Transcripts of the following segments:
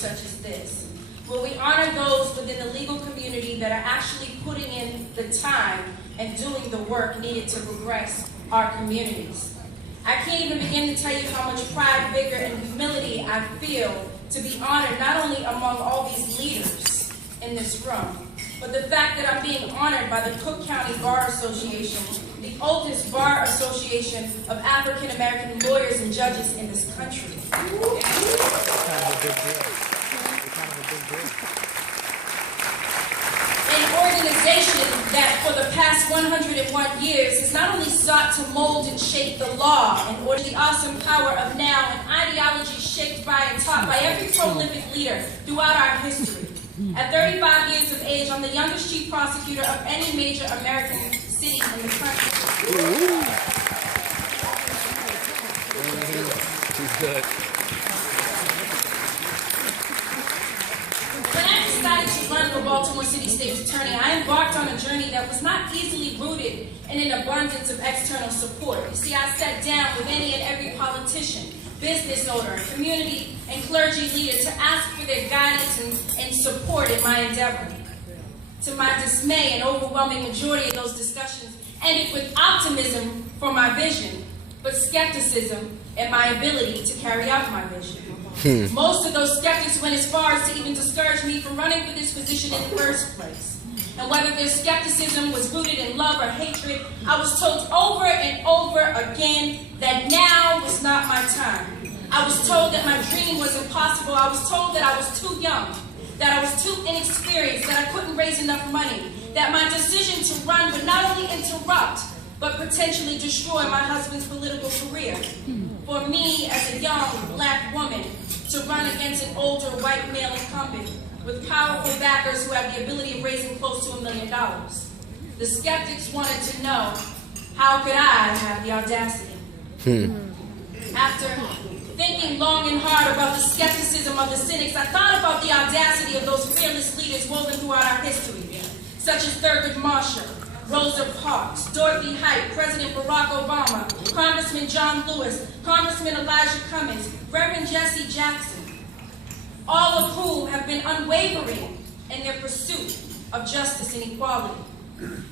such as this, where we honor those within the legal community that are actually putting in the time and doing the work needed to progress our communities. I can't even begin to tell you how much pride, vigor, and humility I feel to be honored not only among all these leaders in this room, but the fact that I'm being honored by the Cook County Bar Association, the oldest bar association of African American lawyers and judges in this country. An organization that for the past 101 years has not only sought to mold and shape the law and order the awesome power of now, an ideology shaped by and taught by every prolific leader throughout our history. At 35 years of age, I'm the youngest chief prosecutor of any major American city in the country. When I decided to run for Baltimore City State's Attorney, I embarked on a journey that was not easily rooted in an abundance of external support. You see, I sat down with any and every politician, business owner, community, and clergy leader to ask for their guidance and support in my endeavor. To my dismay, an overwhelming majority of those discussions ended with optimism for my vision, but skepticism in my ability to carry out my vision. Most of those skeptics went as far as to even discourage me from running for this position in the first place. And whether their skepticism was rooted in love or hatred, I was told over and over again that now was not my time. I was told that my dream was impossible. I was told that I was too young, that I was too inexperienced, that I couldn't raise enough money, that my decision to run would not only interrupt, but potentially destroy my husband's political career. For me, as a young black woman, to run against an older white male incumbent with powerful backers who have the ability of raising close to $1 million. The skeptics wanted to know, how could I have the audacity? After thinking long and hard about the skepticism of the cynics, I thought about the audacity of those fearless leaders woven throughout our history, such as Thurgood Marshall, Rosa Parks, Dorothy Height, President Barack Obama, Congressman John Lewis, Congressman Elijah Cummings, Reverend Jesse Jackson, all of whom have been unwavering in their pursuit of justice and equality.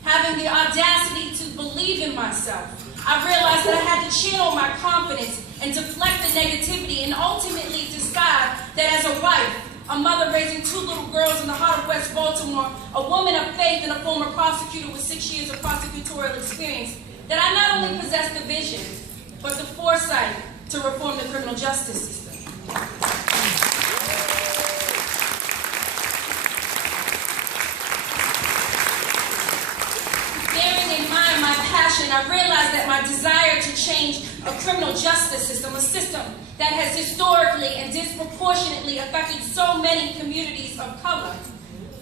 Having the audacity to believe in myself, I realized that I had to channel my confidence and deflect the negativity and ultimately decide that as a wife, a mother raising 2 little girls in the heart of West Baltimore, a woman of faith and a former prosecutor with 6 years of prosecutorial experience, that I not only possessed the vision, but the foresight to reform the criminal justice system. Bearing in mind my passion, I realized that my desire to change a criminal justice system, a system that has historically and disproportionately affected so many communities of color,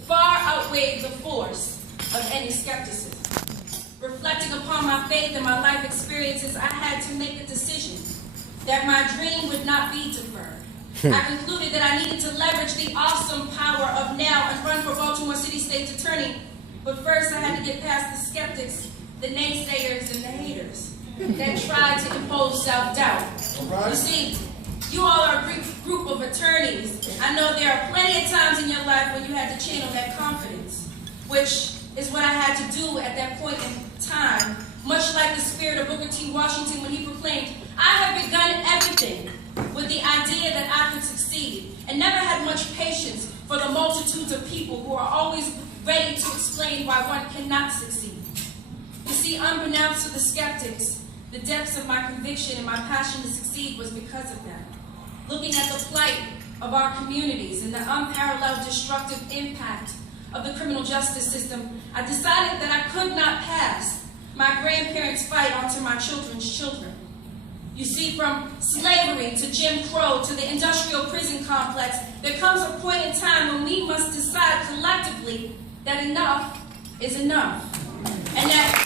far outweighed the force of any skepticism. Reflecting upon my faith and my life experiences, I had to make a decision that my dream would not be deferred. I concluded that I needed to leverage the awesome power of now and run for Baltimore City State's Attorney. But first I had to get past the skeptics, the naysayers, and the haters that tried to impose self-doubt. Right. You see, you all are a group of attorneys. I know there are plenty of times in your life when you had to channel that confidence, which is what I had to do at that point in time, much like the spirit of Booker T. Washington when he proclaimed, I have begun everything with the idea that I could succeed, and never had much patience for the multitudes of people who are always ready to explain why one cannot succeed. You see, unbeknownst to the skeptics, the depths of my conviction and my passion to succeed was because of that. Looking at the plight of our communities and the unparalleled destructive impact of the criminal justice system, I decided that I could not pass my grandparents' fight onto my children's children. You see, from slavery to Jim Crow to the industrial prison complex, there comes a point in time when we must decide collectively that enough is enough. And that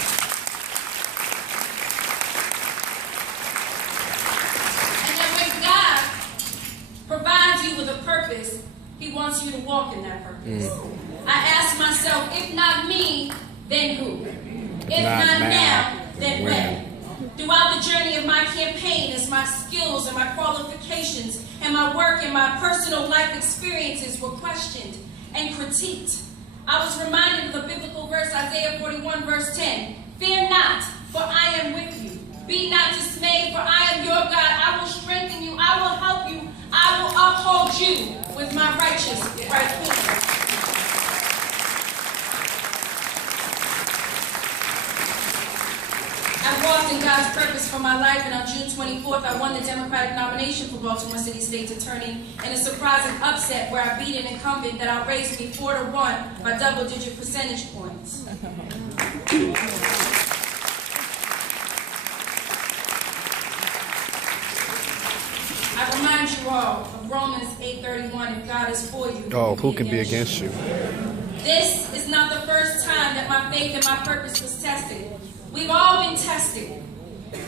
when God provides you with a purpose, He wants you to walk in that purpose. I ask myself, if not me, then who? If not now, then when? Throughout the journey of my campaign, as my skills and my qualifications and my work and my personal life experiences were questioned and critiqued. I was reminded of the biblical verse, Isaiah 41, verse 10. Fear not, for I am with you. Be not dismayed, for I am your God. I will strengthen you. I will help you. I will uphold you with my righteous right hand. I walked in God's purpose for my life, and on June 24th, I won the Democratic nomination for Baltimore City State's Attorney in a surprising upset where I beat an incumbent that outraised me 4-1 by double-digit percentage points. I remind you all of Romans 8:31, if God is for you, who can be against you? This is not the first time that my faith and my purpose was tested. We've all been tested.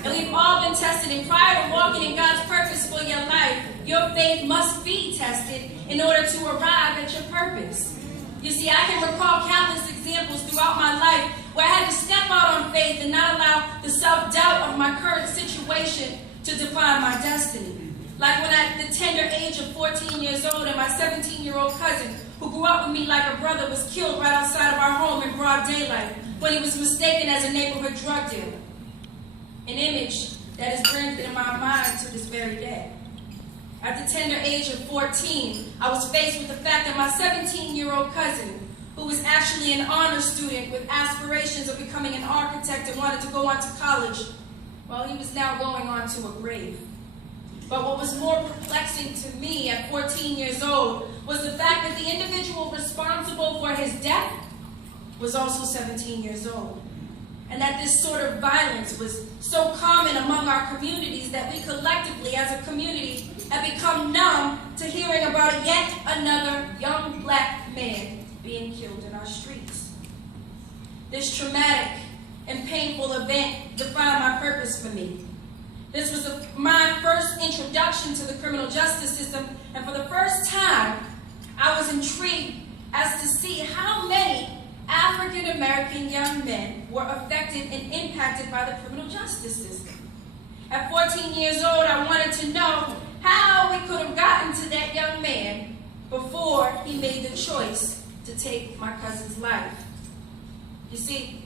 And we've all been tested. And prior to walking in God's purpose for your life, your faith must be tested in order to arrive at your purpose. You see, I can recall countless examples throughout my life where I had to step out on faith and not allow the self-doubt of my current situation to define my destiny. Like when at the tender age of 14 years old and my 17-year-old cousin, who grew up with me like a brother, was killed right outside of our home in broad daylight when he was mistaken as a neighborhood drug dealer. An image that is burned in my mind to this very day. At the tender age of 14, I was faced with the fact that my 17-year-old cousin, who was actually an honor student with aspirations of becoming an architect and wanted to go on to college, well, he was now going on to a grave. But what was more perplexing to me at 14 years old was the fact that the individual responsible for his death was also 17 years old. And that this sort of violence was so common among our communities that we collectively, as a community, have become numb to hearing about yet another young black man being killed in our streets. This traumatic and painful event defined my purpose for me. This was my first introduction to the criminal justice system, and for the first time, I was intrigued as to see how many African-American young men were affected and impacted by the criminal justice system. At 14 years old, I wanted to know how we could have gotten to that young man before he made the choice to take my cousin's life. You see,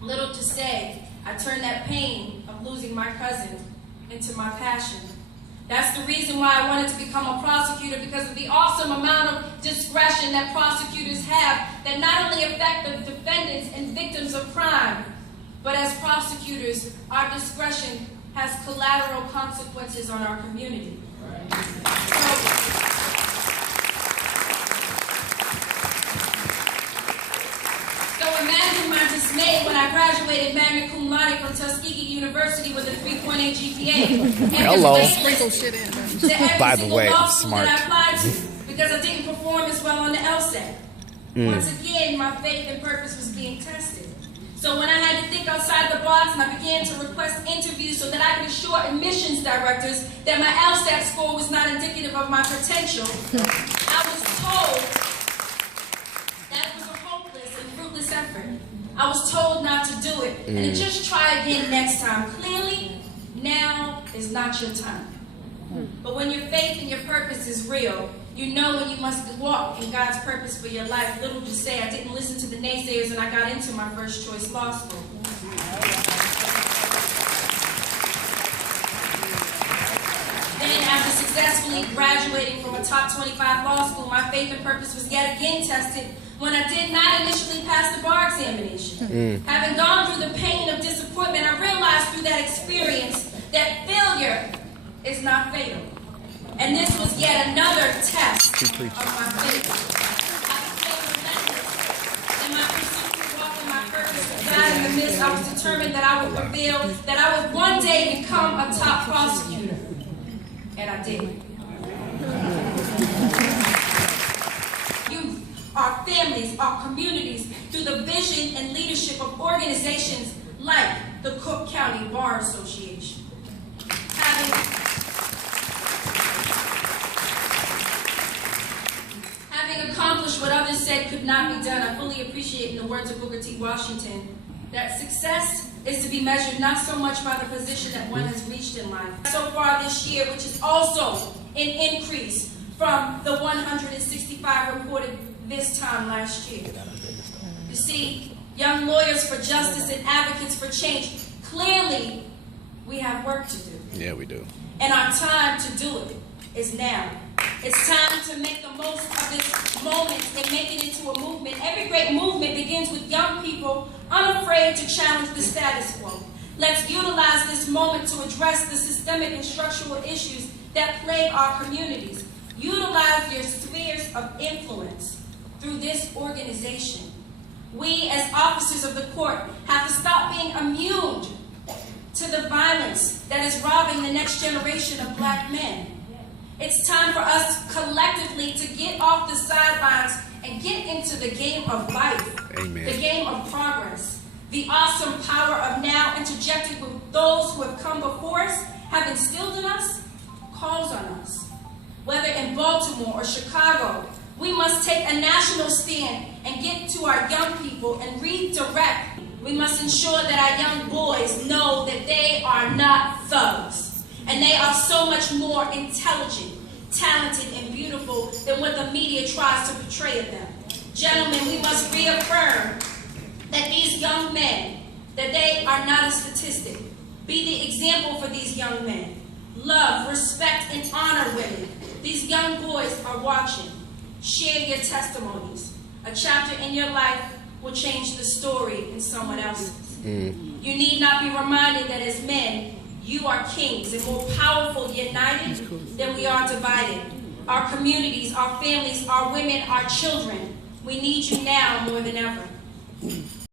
little to say, I turned that pain of losing my cousin into my passion. That's the reason why I wanted to become a prosecutor, because of the awesome amount of discretion that prosecutors have that not only affect the defendants and victims of crime, but as prosecutors, our discretion has collateral consequences on our community. So imagine my dismay when I graduated magna cum laude from Tuskegee University with a 3.8 GPA. Hello. Sprinkle shit in. By the way, I'm smart. That I applied to because I didn't perform as well on the LSAT. Once again, my faith and purpose was being tested. So when I had to think outside the box and I began to request interviews so that I could assure admissions directors that my LSAT score was not indicative of my potential, I was told that it was a hopeless and fruitless effort. I was told not to do it and to just try again next time. Clearly, now is not your time. But when your faith and your purpose is real, you know when you must walk in God's purpose for your life. Little to say, I didn't listen to the naysayers and I got into my first choice law school. Then after successfully graduating from a top 25 law school, my faith and purpose was yet again tested when I did not initially pass the bar examination. Having gone through the pain of disappointment, I realized through that experience that failure is not fatal. And this was yet another test of my faith. I became relentless in my pursuit to walk in my purpose with God in the midst. I was determined that I would prevail, that I would one day become a top prosecutor. And I did. Youth, our families, our communities, through the vision and leadership of organizations like the Cook County Bar Association. Having accomplished what others said could not be done, I fully appreciate, in the words of Booker T. Washington, that success is to be measured not so much by the position that one has reached in life. So far this year, which is also in increase from the 165 reported this time last year. You see, young lawyers for justice and advocates for change, clearly we have work to do. Yeah, we do. And our time to do it is now. It's time to make the most of this moment and make it into a movement. Every great movement begins with young people unafraid to challenge the status quo. Let's utilize this moment to address the systemic and structural issues that plague our communities. Utilize your spheres of influence through this organization. We, as officers of the court, have to stop being immune to the violence that is robbing the next generation of black men. It's time for us collectively to get off the sidelines and get into the game of life. Amen. The game of progress. The awesome power of now, interjected with those who have come before us, have instilled in us, calls on us. Whether in Baltimore or Chicago, we must take a national stand and get to our young people and redirect. We must ensure that our young boys know that they are not thugs. And they are so much more intelligent, talented, and beautiful than what the media tries to portray of them. Gentlemen, we must reaffirm that these young men, that they are not a statistic. Be the example for these young men. Love, respect, and honor women. These young boys are watching. Share your testimonies. A chapter in your life will change the story in someone else's. You need not be reminded that as men, you are kings and more powerful united than we are divided. Our communities, our families, our women, our children, we need you now more than ever.